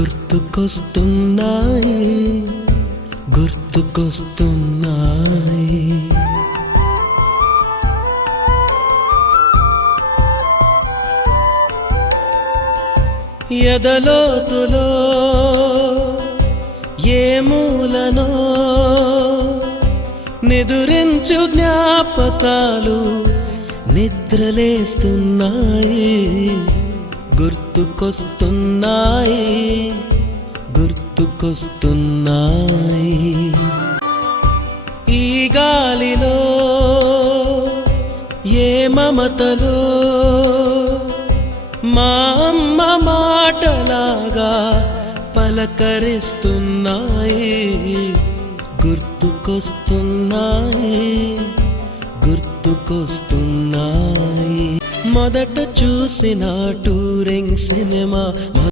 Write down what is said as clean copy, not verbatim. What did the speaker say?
గుర్తుకొస్తున్నాయి గుర్తుకొస్తున్నాయి. ఎదలోతులో ఏ మూలనో నిదురించు జ్ఞాపకాలు నిద్రలేస్తున్నాయి గుర్తుకొస్తున్నాయి గుర్తుకొస్తున్నాయి. ఈ గాలిలో ఏ మమతలో మా అమ్మ మాటలాగా పలకరిస్తున్నాయి గుర్తుకొస్తున్నాయి గుర్తుకొస్తున్నాయి. మొదట చూసిన టూరింగ్ సినిమా